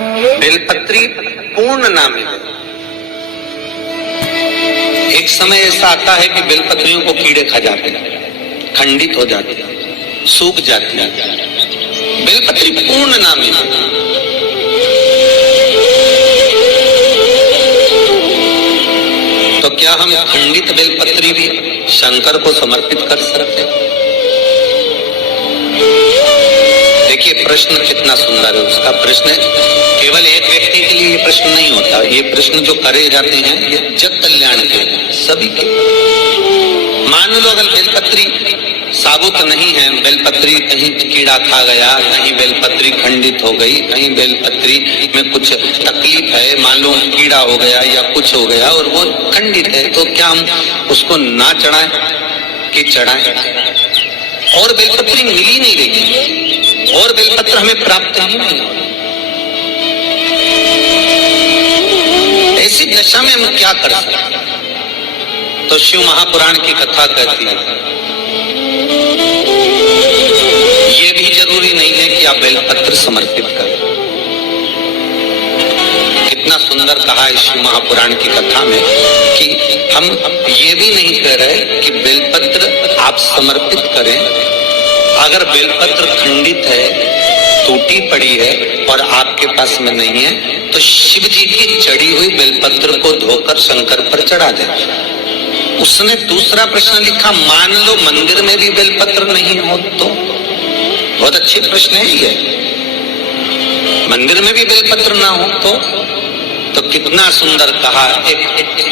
बेलपत्री पूर्ण ना मिले। एक समय ऐसा आता है कि बेलपत्रियों को कीड़े खा जाते हैं, खंडित हो जाती है, सूख जाती है, बेलपत्री पूर्ण ना मिले। तो क्या हम खंडित बेलपत्री भी शंकर को समर्पित कर सकते हैं? देखिए प्रश्न कितना सुंदर है उसका। प्रश्न केवल एक व्यक्ति के लिए ये प्रश्न नहीं होता, ये प्रश्न जो करे जाते हैं ये जग कल्याण के सभी के। मान लो अगर बेलपत्री साबुत नहीं है, बेलपत्री कहीं कीड़ा खा गया, कहीं बेलपत्री खंडित हो गई, कहीं बेलपत्री में कुछ तकलीफ है, मान लो कीड़ा हो गया या कुछ हो गया और वो खंडित है, तो क्या हम उसको ना चढ़ाएं कि चढ़ाएं? और बेलपत्री मिली नहीं रही, और बेलपत्र हमें प्राप्त ही नहीं। ऐसी दशा में हम क्या कर सकते? तो शिव महापुराण की कथा कहती है ये भी जरूरी नहीं है कि आप बेलपत्र समर्पित करें। कितना सुंदर कहा है शिव महापुराण की कथा में कि हम ये भी नहीं कह रहे कि बेलपत्र आप समर्पित करें। अगर बेलपत्र खंडित है, टूटी पड़ी है और आपके पास में नहीं है, तो शिव जी की चढ़ी हुई बेलपत्र को धोकर शंकर पर चढ़ा दें। उसने दूसरा प्रश्न लिखा, मान लो मंदिर में भी बेलपत्र नहीं हो तो? बहुत अच्छे प्रश्न है ये। मंदिर में भी बेलपत्र ना हो तो कितना सुंदर कहा। एक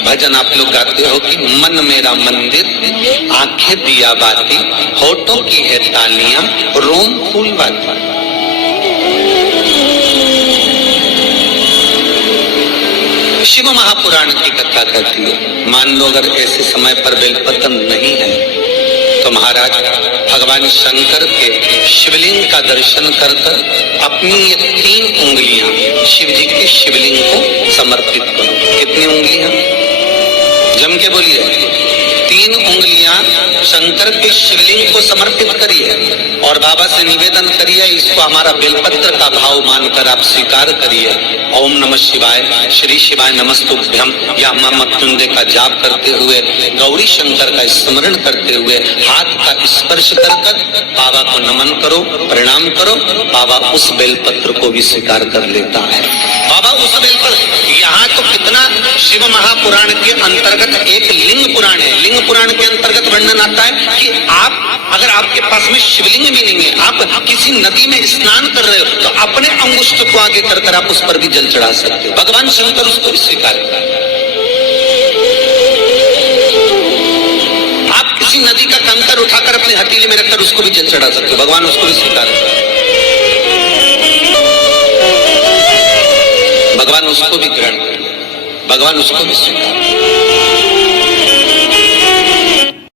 भजन आप लोग गाते हो कि मन मेरा मंदिर, आंखें दिया बाती, होठों की है तालियां, रोम फूल बाती। शिव महापुराण की कथा कहती है मान लो अगर ऐसे समय पर बेलपत्र नहीं है तो महाराज भगवान शंकर के शिवलिंग का दर्शन कर अपनी ये 3 उंगलियां शिव जी के शिवलिंग को समर्पित करो। कितनी उंगलियां? जम के बोलिए। 3 उंगलियां शंकर के शिवलिंग को समर्पित करिए और बाबा से निवेदन करिए, इसको हमारा बेलपत्र का भाव मानकर आप स्वीकार करिए। ओम नमः शिवाय, श्री शिवाय नमस्तुभ्यम या मृत्युंजय का जाप करते हुए, गौरी शंकर का स्मरण करते हुए हाथ का स्पर्श कर बाबा को नमन करो, प्रणाम करो। बाबा उस बेलपत्र को भी स्वीकार कर लेता है। बाबा उस बेलपत्र, यहाँ तो कितना शिव महापुराण के अंतर्गत एक लिंग पुराण है। लिंग पुराण के अंतर्गत वर्णन आता है कि आप अगर आपके पास में शिवलिंग भी नहीं है, आप किसी नदी में स्नान कर रहे हो, तो अपने अंगुष्ठ को आगे कर आप उस पर भी जल चढ़ा सकते हो। भगवान शंकर उसको भी स्वीकार करते हैं। आप किसी नदी का कंकर उठाकर अपने हथेली में रखकर उसको भी जल चढ़ा सकते हो। भगवान उसको भी स्वीकार करते हैं। भगवान उसको भी ग्रहण करते हैं, भगवान उसको भी स्वीकार करते हैं।